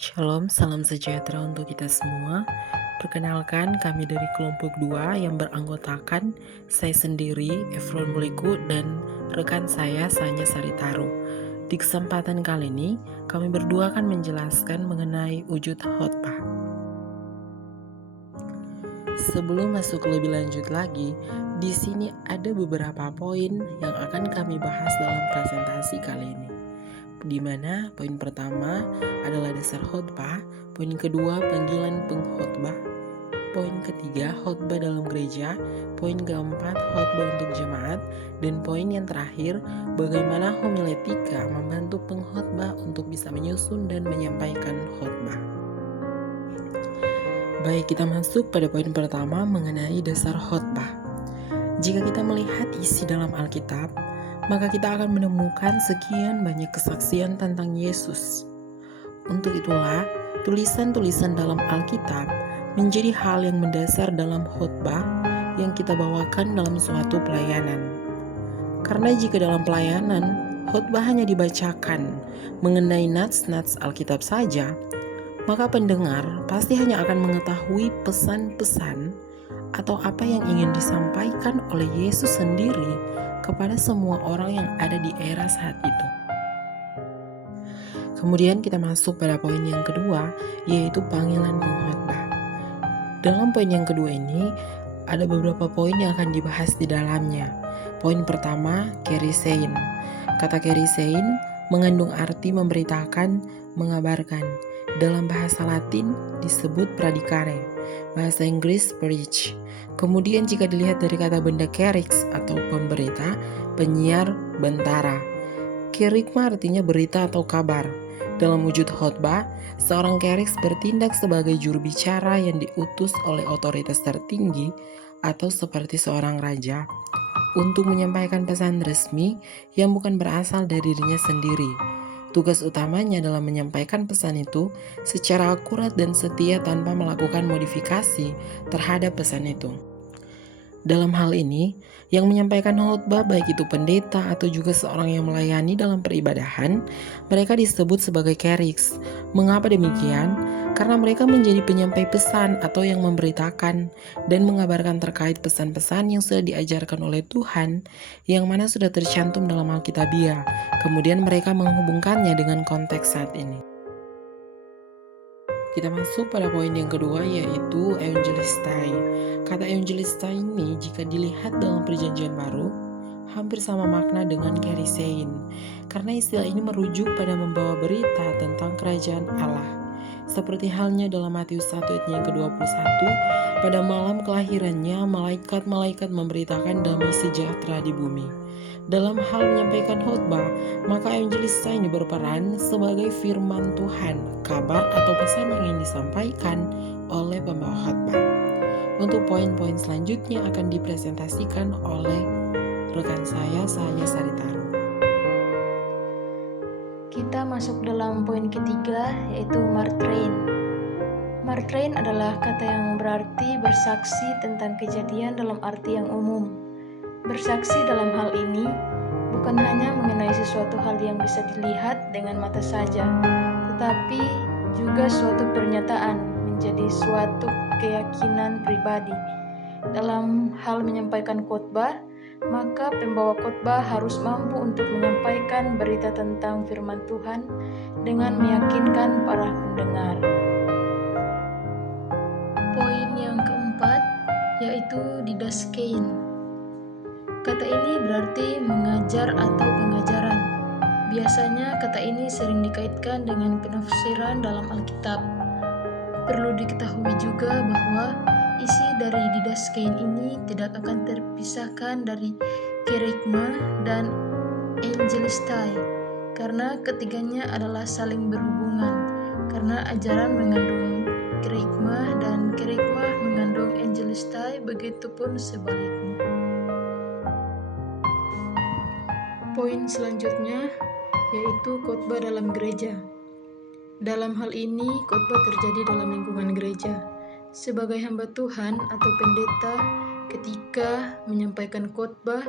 Shalom, salam sejahtera untuk kita semua. Perkenalkan, kami dari kelompok 2 yang beranggotakan saya sendiri, Efron Muliku, dan rekan saya, Sanya Saritaru. Di kesempatan kali ini, kami berdua akan menjelaskan mengenai wujud khotbah. Sebelum masuk lebih lanjut lagi, di sini ada beberapa poin yang akan kami bahas dalam presentasi kali ini. Di mana poin pertama adalah dasar khotbah, poin kedua panggilan pengkhotbah, poin ketiga khotbah dalam gereja, poin keempat khotbah untuk jemaat, dan poin yang terakhir bagaimana homiletika membantu pengkhotbah untuk bisa menyusun dan menyampaikan khotbah. Baik, kita masuk pada poin pertama mengenai dasar khotbah. Jika kita melihat isi dalam Alkitab, maka kita akan menemukan sekian banyak kesaksian tentang Yesus. Untuk itulah, tulisan-tulisan dalam Alkitab menjadi hal yang mendasar dalam khotbah yang kita bawakan dalam suatu pelayanan. Karena jika dalam pelayanan, khotbah hanya dibacakan mengenai nats-nats Alkitab saja, maka pendengar pasti hanya akan mengetahui pesan-pesan atau apa yang ingin disampaikan oleh Yesus sendiri kepada semua orang yang ada di era saat itu. Kemudian kita masuk pada poin yang kedua, yaitu panggilan pengkhotbah. Dalam poin yang kedua ini, ada beberapa poin yang akan dibahas di dalamnya. Poin pertama, kerisein. Kata kerisein mengandung arti memberitakan, mengabarkan. Dalam bahasa Latin disebut predicare, bahasa Inggris preach. Kemudian jika dilihat dari kata benda kerix atau pemberita, penyiar, bentara. Kerigma artinya berita atau kabar. Dalam wujud khotbah, seorang kerix bertindak sebagai juru bicara yang diutus oleh otoritas tertinggi atau seperti seorang raja untuk menyampaikan pesan resmi yang bukan berasal dari dirinya sendiri. Tugas utamanya adalah menyampaikan pesan itu secara akurat dan setia tanpa melakukan modifikasi terhadap pesan itu. Dalam hal ini, yang menyampaikan khotbah baik itu pendeta atau juga seorang yang melayani dalam peribadahan, mereka disebut sebagai kerix. Mengapa demikian? Karena mereka menjadi penyampai pesan atau yang memberitakan dan mengabarkan terkait pesan-pesan yang sudah diajarkan oleh Tuhan, yang mana sudah tercantum dalam Alkitabiah. Kemudian mereka menghubungkannya dengan konteks saat ini. Kita masuk pada poin yang kedua, yaitu evangelistai. Kata evangelistai ini jika dilihat dalam perjanjian baru, hampir sama makna dengan kerisein. Karena istilah ini merujuk pada membawa berita tentang kerajaan Allah. Seperti halnya dalam Matius 1 ayat yang ke-21, pada malam kelahirannya malaikat-malaikat memberitakan damai sejahtera di bumi. Dalam hal menyampaikan khotbah, maka evangelistai ini berperan sebagai firman Tuhan, kabar atau pesan yang ingin disampaikan oleh pembawa khotbah. Untuk poin-poin selanjutnya akan dipresentasikan oleh rekan saya, Sanya Saritaru. Kita masuk dalam poin ketiga, yaitu martrein. Martrein adalah kata yang berarti bersaksi tentang kejadian dalam arti yang umum. Bersaksi dalam hal ini bukan hanya mengenai sesuatu hal yang bisa dilihat dengan mata saja, tetapi juga suatu pernyataan menjadi suatu keyakinan pribadi. Dalam hal menyampaikan khotbah, maka pembawa khotbah harus mampu untuk menyampaikan berita tentang firman Tuhan dengan meyakinkan para pendengar. Poin yang keempat, yaitu didaskein. Kata ini berarti mengajar atau pengajaran. Biasanya kata ini sering dikaitkan dengan penafsiran dalam Alkitab. Perlu diketahui juga bahwa isi dari didaskein ini tidak akan terpisahkan dari kerigma dan evangelistai, karena ketiganya adalah saling berhubungan, karena ajaran mengandung kerigma dan kerigma mengandung evangelistai, begitupun sebaliknya. Poin selanjutnya yaitu khotbah dalam gereja. Dalam hal ini, khotbah terjadi dalam lingkungan gereja. Sebagai hamba Tuhan atau pendeta, ketika menyampaikan khotbah,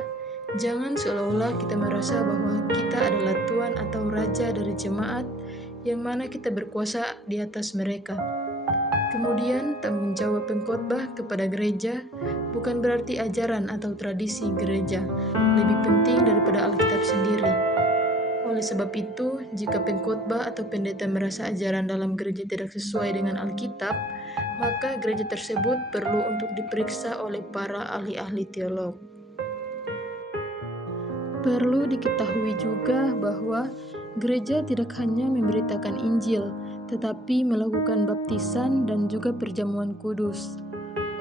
jangan seolah-olah kita merasa bahwa kita adalah tuan atau raja dari jemaat yang mana kita berkuasa di atas mereka. Kemudian, tanggung jawab pengkhotbah kepada gereja bukan berarti ajaran atau tradisi gereja lebih penting daripada Alkitab sendiri. Oleh sebab itu, jika pengkhotbah atau pendeta merasa ajaran dalam gereja tidak sesuai dengan Alkitab, maka gereja tersebut perlu untuk diperiksa oleh para ahli-ahli teolog. Perlu diketahui juga bahwa gereja tidak hanya memberitakan Injil, tetapi melakukan baptisan dan juga perjamuan kudus.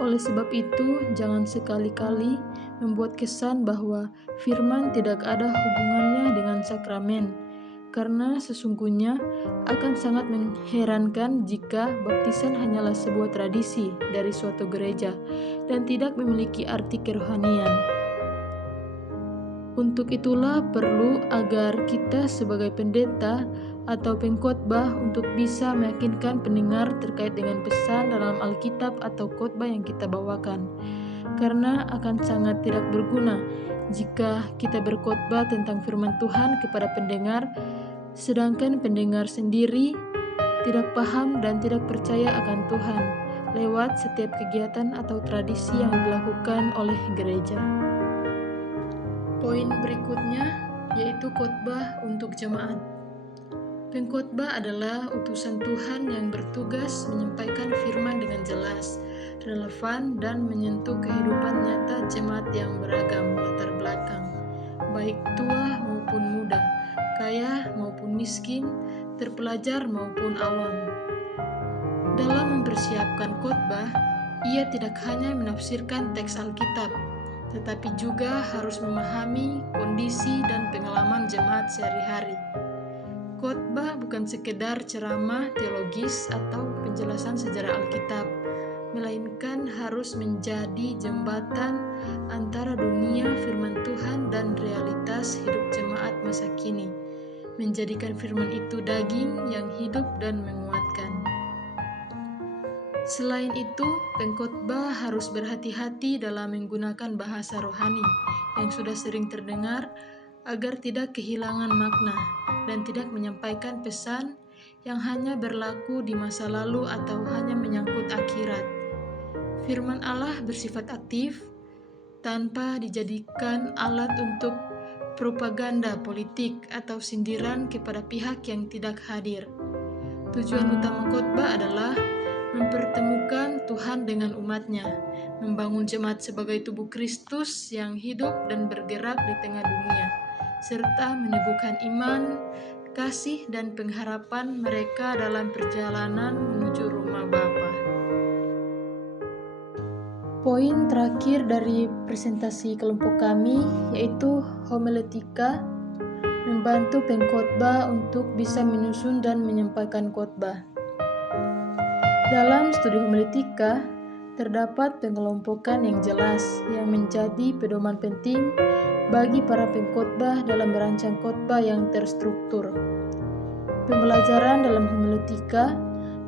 Oleh sebab itu, jangan sekali-kali membuat kesan bahwa firman tidak ada hubungannya dengan sakramen, karena sesungguhnya akan sangat mengherankan jika baptisan hanyalah sebuah tradisi dari suatu gereja dan tidak memiliki arti kerohanian. Untuk itulah perlu agar kita sebagai pendeta atau pengkhotbah untuk bisa meyakinkan pendengar terkait dengan pesan dalam Alkitab atau khotbah yang kita bawakan. Karena akan sangat tidak berguna jika kita berkhotbah tentang firman Tuhan kepada pendengar, sedangkan pendengar sendiri tidak paham dan tidak percaya akan Tuhan lewat setiap kegiatan atau tradisi yang dilakukan oleh gereja. Poin berikutnya yaitu khotbah untuk jemaat. Pengkhotbah adalah utusan Tuhan yang bertugas menyampaikan firman dengan jelas, relevan, dan menyentuh kehidupan nyata jemaat yang beragam latar belakang, baik tua maupun muda, kaya maupun miskin, terpelajar maupun awam. Dalam mempersiapkan khotbah, ia tidak hanya menafsirkan teks Alkitab, tetapi juga harus memahami kondisi dan pengalaman jemaat sehari-hari. Khotbah bukan sekedar ceramah teologis atau penjelasan sejarah Alkitab, melainkan harus menjadi jembatan antara dunia firman Tuhan dan realitas hidup jemaat masa kini, menjadikan firman itu daging yang hidup dan menguatkan. Selain itu, pengkhotbah harus berhati-hati dalam menggunakan bahasa rohani yang sudah sering terdengar agar tidak kehilangan makna dan tidak menyampaikan pesan yang hanya berlaku di masa lalu atau hanya menyangkut akhirat. Firman Allah bersifat aktif tanpa dijadikan alat untuk propaganda politik atau sindiran kepada pihak yang tidak hadir. Tujuan utama khotbah adalah mempertemukan Tuhan dengan umatnya, membangun jemaat sebagai tubuh Kristus yang hidup dan bergerak di tengah dunia, serta meneguhkan iman, kasih, dan pengharapan mereka dalam perjalanan menuju rumah Bapa. Poin terakhir dari presentasi kelompok kami yaitu homiletika, membantu pengkhotbah untuk bisa menyusun dan menyampaikan khotbah. Dalam studi homiletika, terdapat pengelompokan yang jelas yang menjadi pedoman penting bagi para pengkhotbah dalam merancang khotbah yang terstruktur. Pembelajaran dalam homiletika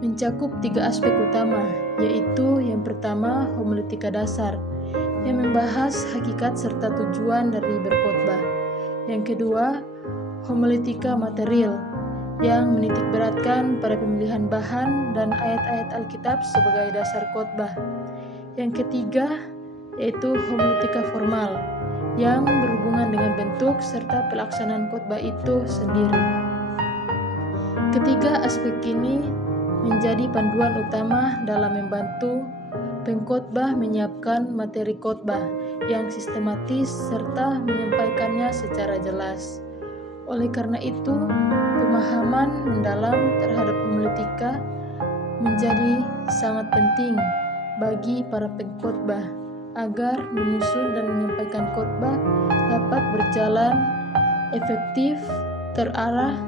mencakup 3 aspek utama, yaitu yang pertama homiletika dasar, yang membahas hakikat serta tujuan dari berkhotbah. Yang kedua, homiletika material, yang menitik beratkan pada pemilihan bahan dan ayat-ayat Alkitab sebagai dasar khotbah. Yang ketiga, yaitu homiletika formal, yang berhubungan dengan bentuk serta pelaksanaan khotbah itu sendiri. Ketiga aspek ini menjadi panduan utama dalam membantu pengkhotbah menyiapkan materi khotbah yang sistematis serta menyampaikannya secara jelas. Oleh karena itu, pemahaman mendalam terhadap homiletika menjadi sangat penting bagi para pengkhotbah agar menyusun dan menyampaikan khotbah dapat berjalan efektif, terarah,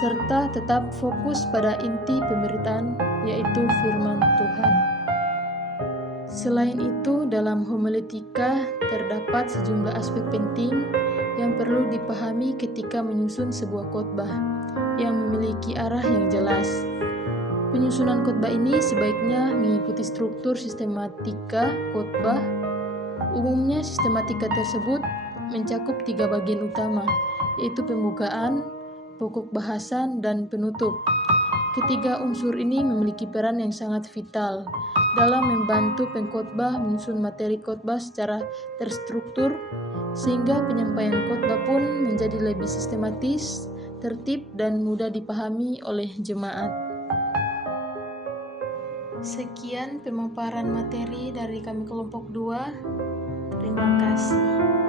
serta tetap fokus pada inti pemberitaan, yaitu firman Tuhan. Selain itu, dalam homiletika terdapat sejumlah aspek penting yang perlu dipahami ketika menyusun sebuah khotbah yang memiliki arah yang jelas. Penyusunan khotbah ini sebaiknya mengikuti struktur sistematika khotbah. Umumnya sistematika tersebut mencakup 3 bagian utama, yaitu pembukaan, pokok bahasan, dan penutup. Ketiga unsur ini memiliki peran yang sangat vital dalam membantu pengkhotbah menyusun materi khotbah secara terstruktur, sehingga penyampaian khotbah pun menjadi lebih sistematis, tertib, dan mudah dipahami oleh jemaat. Sekian pemaparan materi dari kami kelompok 2. Terima kasih.